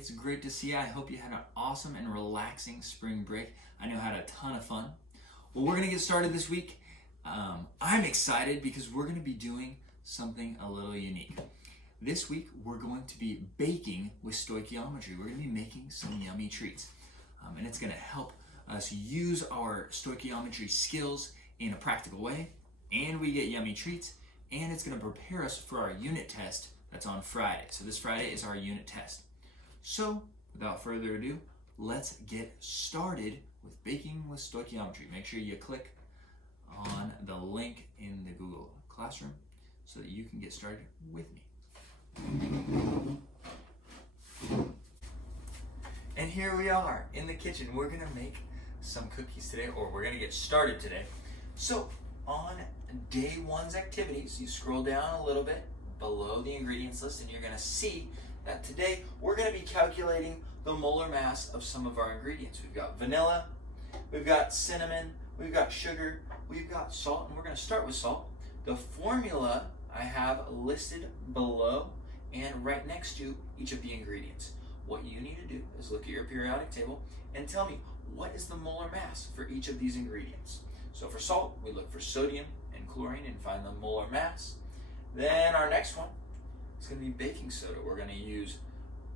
It's great to see you. I hope you had an awesome and relaxing spring break. I know I had a ton of fun. Well, we're going to get started this week. I'm excited because we're going to be doing something a little unique. This week, we're going to be baking with stoichiometry. We're going to be making some yummy treats. And it's going to help us use our stoichiometry skills in a practical way. And we get yummy treats. And it's going to prepare us for our unit test that's on Friday. So this Friday is our unit test. So without further ado, let's get started with baking with stoichiometry. Make sure you click on the link in the Google Classroom so that you can get started with me. And here we are in the kitchen. We're going to make some cookies today, or we're going to get started today. So on day one's activities, you scroll down a little bit below the ingredients list and you're going to see that today we're going to be calculating the molar mass of some of our ingredients. We've got vanilla, we've got cinnamon, we've got sugar, we've got salt, and we're going to start with salt. The formula I have listed below and right next to each of the ingredients. What you need to do is look at your periodic table and tell me what is the molar mass for each of these ingredients. So for salt, we look for sodium and chlorine and find the molar mass. Then our next one is going to be baking soda. We're going to use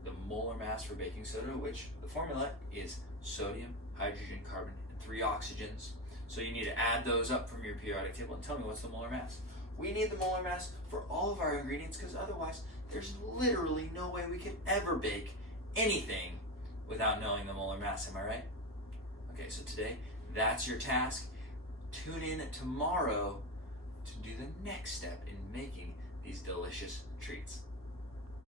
the molar mass for baking soda, which the formula is sodium, hydrogen, carbon, and 3 oxygens. So you need to add those up from your periodic table and tell me what's the molar mass. We need the molar mass for all of our ingredients because otherwise there's literally no way we could ever bake anything without knowing the molar mass. Am I right? Okay, so today that's your task. Tune in tomorrow to do the next step in making these delicious treats.